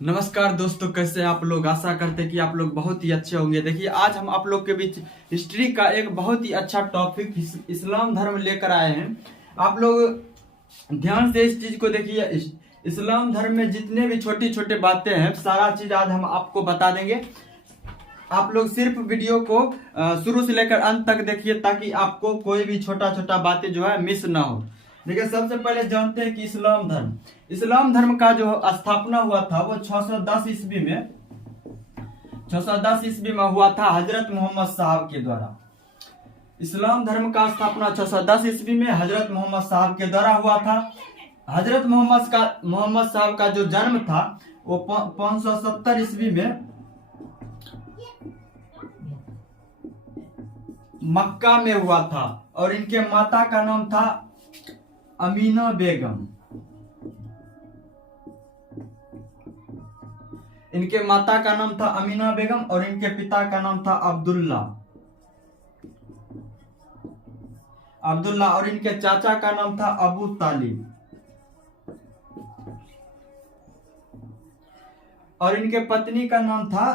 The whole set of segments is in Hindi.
नमस्कार दोस्तों, कैसे हैं आप लोग। आशा करते हैं कि आप लोग बहुत ही अच्छे होंगे। देखिए, आज हम आप लोग के बीच हिस्ट्री का एक बहुत ही अच्छा टॉपिक इस्लाम धर्म लेकर आए हैं। आप लोग ध्यान से इस चीज को देखिए। इस्लाम धर्म में जितने भी छोटी छोटी बातें हैं, सारा चीज आज हम आपको बता देंगे। आप लोग सिर्फ वीडियो को शुरू से लेकर अंत तक देखिए, ताकि आपको कोई भी छोटा छोटा बातें जो है मिस ना हो। देखिए, सबसे पहले जानते हैं कि इस्लाम धर्म का जो स्थापना हुआ था वो 610 ईस्वी में 610 ईस्वी में हुआ था, हजरत मोहम्मद साहब के द्वारा। इस्लाम धर्म का स्थापना 610 ईस्वी में हजरत मोहम्मद साहब के द्वारा हुआ था। हजरत मोहम्मद साहब का जो जन्म था वो 570 ईस्वी में मक्का में हुआ था, और इनके माता का नाम था अमीना बेगम। इनके माता का नाम था अमीना बेगम और इनके पिता का नाम था अब्दुल्ला और इनके चाचा का नाम था अबू तालिब, और इनके पत्नी का नाम था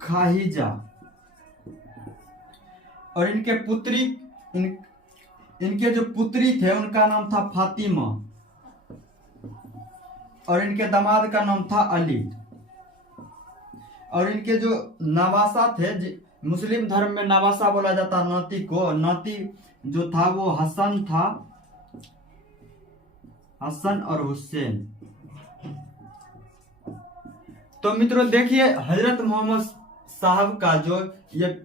खाहिजा, और इनके जो पुत्री थे उनका नाम था फातिमा, और इनके दामाद का नाम था अली, और इनके जो नवासा थे, मुस्लिम धर्म में नवासा बोला जाता नाती को। नाती जो था वो हसन था, हसन और हुसैन। तो मित्रों देखिए, हजरत मोहम्मद साहब का जो ये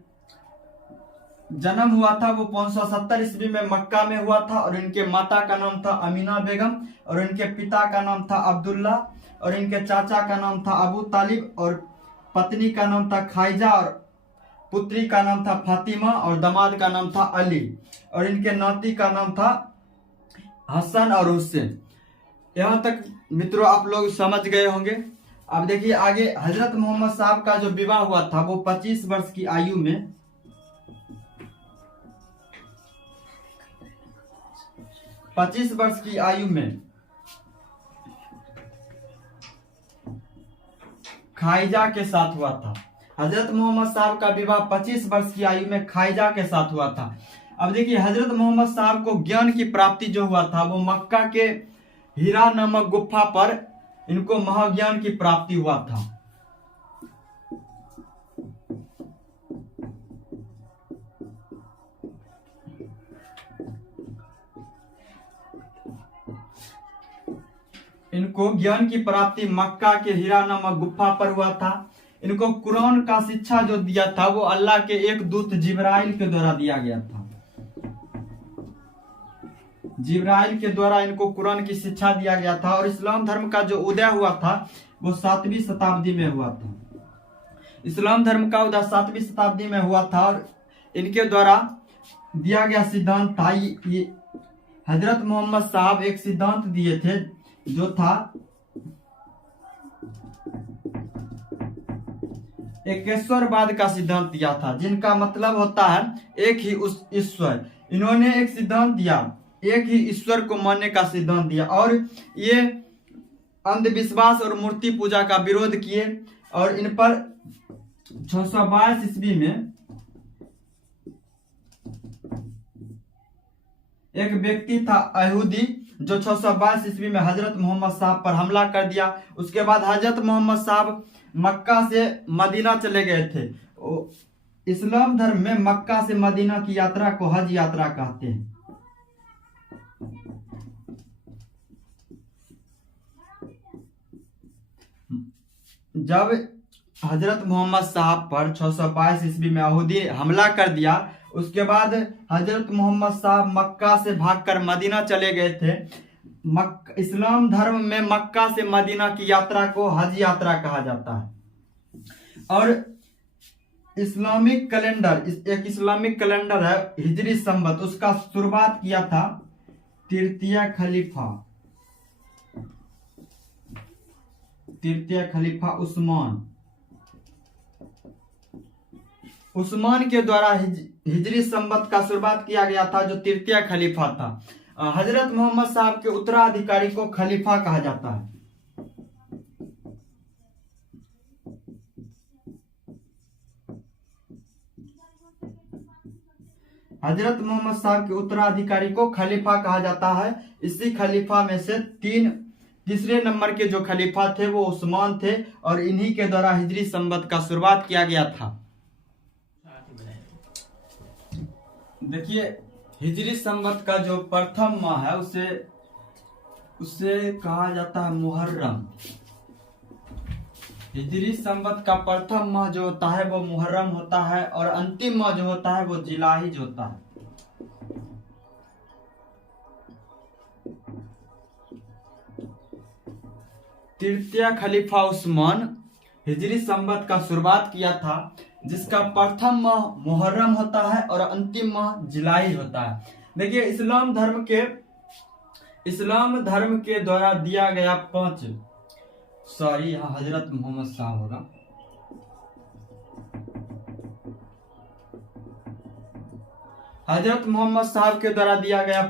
जन्म हुआ था वो 570 ईस्वी में मक्का में हुआ था, और इनके माता का नाम था अमीना बेगम, और इनके पिता का नाम था अब्दुल्ला, और इनके चाचा का नाम था अबू तालिब, और पत्नी का नाम था खाइजा, और पुत्री का नाम था फातिमा, और दामाद का नाम था अली, और इनके नाती का नाम था हसन और हुसैन। यहाँ तक मित्रों आप लोग समझ गए होंगे। अब देखिए आगे, हजरत मोहम्मद साहब का जो विवाह हुआ था वो 25 वर्ष की आयु में 25 वर्ष की आयु में खाइजा के साथ हुआ था। हजरत मोहम्मद साहब का विवाह 25 वर्ष की आयु में खाइजा के साथ हुआ था। अब देखिए, हजरत मोहम्मद साहब को ज्ञान की प्राप्ति जो हुआ था वो मक्का के हीरा नामक गुफा पर इनको महाज्ञान की प्राप्ति हुआ था। इनको ज्ञान की प्राप्ति मक्का के हीरा नामक गुफा पर हुआ था। इनको कुरान का शिक्षा जो दिया था वो अल्लाह के एक दूत जिब्राइल के द्वारा दिया गया था। जिब्राइल के द्वारा इनको कुरान की शिक्षा दिया गया था। और इस्लाम धर्म का जो उदय हुआ था वो 7वीं शताब्दी में हुआ था। इस्लाम धर्म का उदय 7वीं शताब्दी में हुआ था, और इनके द्वारा दिया गया सिद्धांत था ये हजरत मोहम्मद साहब एक सिद्धांत दिए थे जो था एकेश्वरवाद का सिद्धांत दिया था, जिनका मतलब होता है एक ही उस ईश्वर। इन्होंने एक सिद्धांत दिया, एक ही ईश्वर को मानने का सिद्धांत दिया, और ये अंधविश्वास और मूर्ति पूजा का विरोध किए। और इन पर 622 ईस्वी में एक व्यक्ति था यहूदी जो 622 ईस्वी में हजरत मोहम्मद साहब पर हमला कर दिया। उसके बाद हजरत मोहम्मद साहब मक्का से मदीना चले गए थे। इस्लाम धर्म में मक्का से मदीना की यात्रा को हज यात्रा कहते हैं। जब हजरत मोहम्मद साहब पर 622 ईस्वी में यहूदी हमला कर दिया, उसके बाद हजरत मोहम्मद साहब मक्का से भागकर मदीना चले गए थे। इस्लाम धर्म में मक्का से मदीना की यात्रा को हज यात्रा कहा जाता है। और इस्लामिक कैलेंडर, एक इस्लामिक कैलेंडर है हिजरी संवत, उसका शुरुआत किया था तृतीय खलीफा उस्मान के द्वारा हिजरी संवत का शुरुआत किया गया था, जो तृतीय खलीफा था। हजरत मोहम्मद साहब के उत्तराधिकारी को खलीफा कहा जाता है। हजरत मोहम्मद साहब के उत्तराधिकारी को खलीफा कहा जाता है। इसी खलीफा में से तीसरे नंबर के जो खलीफा थे वो उस्मान थे और इन्हीं के द्वारा हिजरी संवत का शुरुआत किया गया था। देखिए हिजरी संवत का जो प्रथम माह है उसे कहा जाता है मुहर्रम। हिजरी संवत का प्रथम माह जो होता है वो मुहर्रम होता है और अंतिम माह जो होता है वो जिलहिज होता है। तृतीय खलीफा उस्मान हिजरी संवत का शुरुआत किया था, जिसका प्रथम माह मुहर्रम होता है और अंतिम माह जिलहिज होता है। देखिए इस्लाम धर्म के द्वारा दिया गया यहाँ हजरत मोहम्मद साहब होगा। हजरत मोहम्मद साहब के द्वारा दिया गया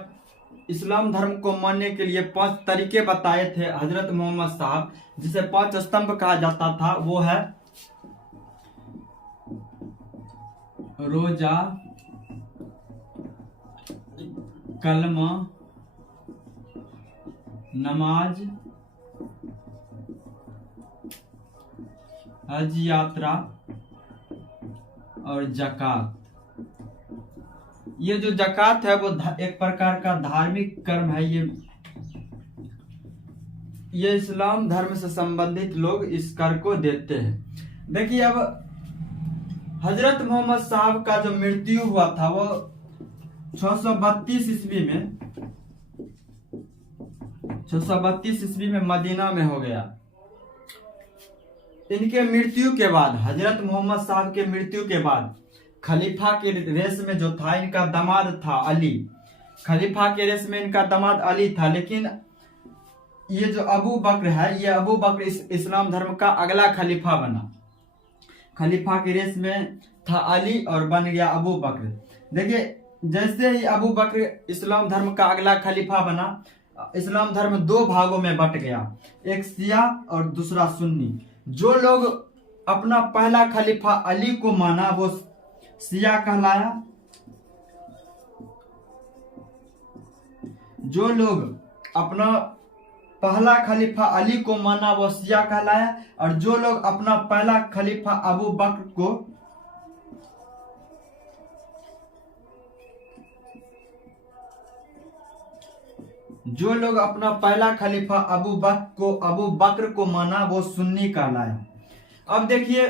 इस्लाम धर्म को मानने के लिए 5 तरीके बताए थे हजरत मोहम्मद साहब, जिसे 5 स्तंभ कहा जाता था। वो है रोजा, कलमा, नमाज, हज यात्रा और जकात। ये जो जकात है वो एक प्रकार का धार्मिक कर्म है। ये इस्लाम धर्म से संबंधित लोग इस कर को देते हैं। देखिए अब हजरत मोहम्मद साहब का जो मृत्यु हुआ था वो 632 ईस्वी में मदीना में हो गया। इनके मृत्यु के बाद हजरत मोहम्मद साहब के मृत्यु के बाद खलीफा के रेस में जो था इनका दामाद था अली। खलीफा के रेस में इनका दामाद अली था, लेकिन ये जो अबू बकर है, ये अबू बकर इस्लाम धर्म का अगला खलीफा बना। खलीफा के रेस में था अली और बन गया अबू बकर। देखिए जैसे ही अबू बकर इस्लाम धर्म का अगला खलीफा बना, इस्लाम धर्म 2 भागों में बट गया, एक शिया और दूसरा सुन्नी। जो लोग अपना पहला खलीफा अली को माना वो शिया कहलाया। जो लोग अपना पहला खलीफा अली को माना वो शिया कहलाया, और जो लोग अपना पहला खलीफा अबू बकर को अबू बकर को माना वो सुन्नी कहलाया। अब देखिए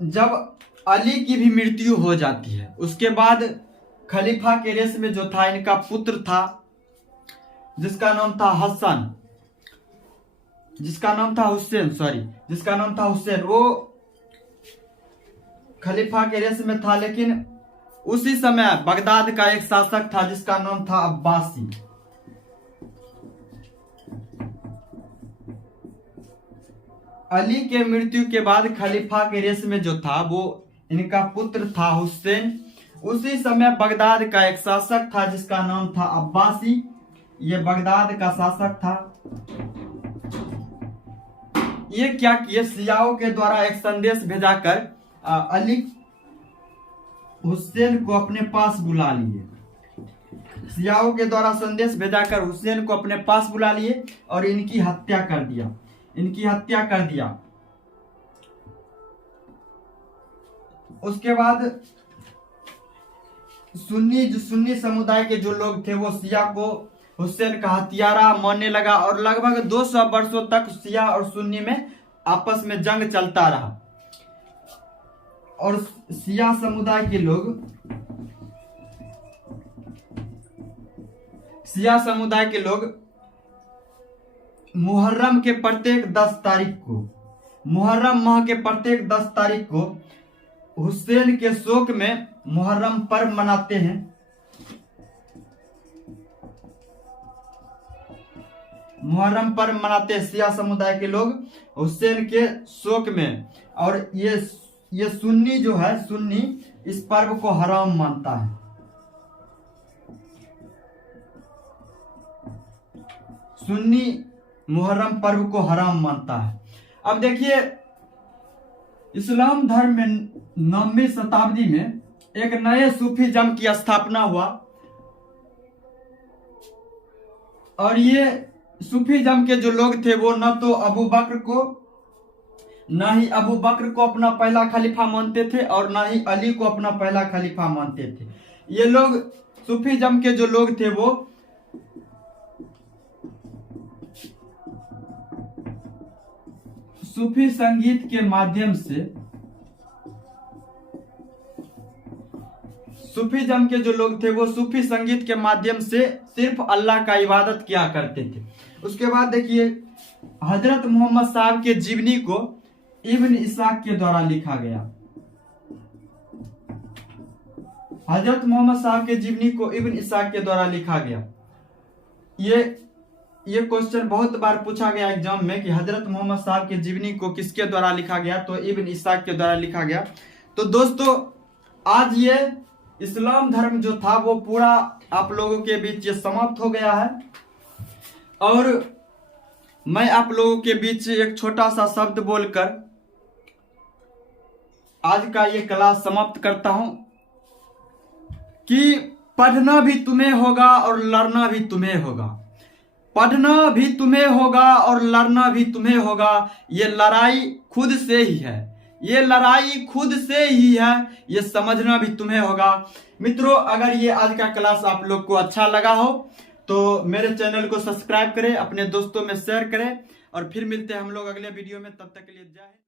जब अली की भी मृत्यु हो जाती है, उसके बाद खलीफा के रेस में जो था इनका पुत्र था जिसका नाम था हुसैन। वो खलीफा के रेस में था, लेकिन उसी समय बगदाद का एक शासक था जिसका नाम था अब्बासी। अली के मृत्यु के बाद खलीफा के रेस में जो था वो इनका पुत्र था हुसैन। उसी समय बगदाद का एक शासक था जिसका नाम था अब्बासी। ये बगदाद का शासक था। ये क्या किए, शियाओं के द्वारा एक संदेश भेजाकर अली हुसैन को अपने पास बुला लिए। शियाओं के द्वारा संदेश भेजाकर हुसैन को अपने पास बुला लिए और इनकी हत्या कर दिया। उसके बाद सुन्नी समुदाय के जो लोग थे वो शिया को हुसैन का हत्यारा मानने लगा और लगभग 200 वर्षों तक शिया और सुन्नी में आपस में जंग चलता रहा। और शिया समुदाय के लोग मुहर्रम के प्रत्येक 10 तारीख को, मुहर्रम माह के प्रत्येक 10 तारीख को हुसैन के शोक में मुहर्रम पर्व मनाते हैं। मुहर्रम पर्व मनाते हैं शिया समुदाय के लोग हुसैन के शोक में। और ये सुन्नी जो है, सुन्नी इस पर्व को हराम मानता है। सुन्नी मुहर्रम पर्व को हराम मानता है। अब देखिए इस्लाम धर्म में 9वीं शताब्दी में एक नए सूफीज़्म की स्थापना हुआ और ये सूफीज़्म के जो लोग थे वो न तो अबू बकर को अपना पहला खलीफा मानते थे और ना ही अली को अपना पहला खलीफा मानते थे। ये लोग सूफीज़्म के जो लोग थे वो सूफी संगीत के माध्यम से सूफीज़्म के जो लोग थे वो सूफी संगीत के माध्यम से सिर्फ अल्लाह का इबादत किया करते थे। उसके बाद देखिए हजरत मोहम्मद साहब के जीवनी को इब्न इसाक के द्वारा लिखा गया। हजरत मोहम्मद साहब के जीवनी को इब्न इसाक के द्वारा लिखा गया। ये क्वेश्चन बहुत बार पूछा गया एग्जाम में कि हजरत मोहम्मद साहब के जीवनी को किसके द्वारा लिखा गया, तो इब्न इसाक के द्वारा लिखा गया। तो दोस्तों आज ये इस्लाम धर्म जो था वो पूरा आप लोगों के बीच ये समाप्त हो गया है और मैं आप लोगों के बीच एक छोटा सा शब्द बोलकर आज का ये क्लास समाप्त करता हूं कि पढ़ना भी तुम्हें होगा और लड़ना भी तुम्हें होगा। पढ़ना भी तुम्हें होगा और लड़ना भी तुम्हें होगा। ये लड़ाई खुद से ही है, ये लड़ाई खुद से ही है, ये समझना भी तुम्हें होगा। मित्रों अगर ये आज का क्लास आप लोग को अच्छा लगा हो तो मेरे चैनल को सब्सक्राइब करें, अपने दोस्तों में शेयर करें और फिर मिलते हैं हम लोग अगले वीडियो में। तब तक के लिए जय हिंद।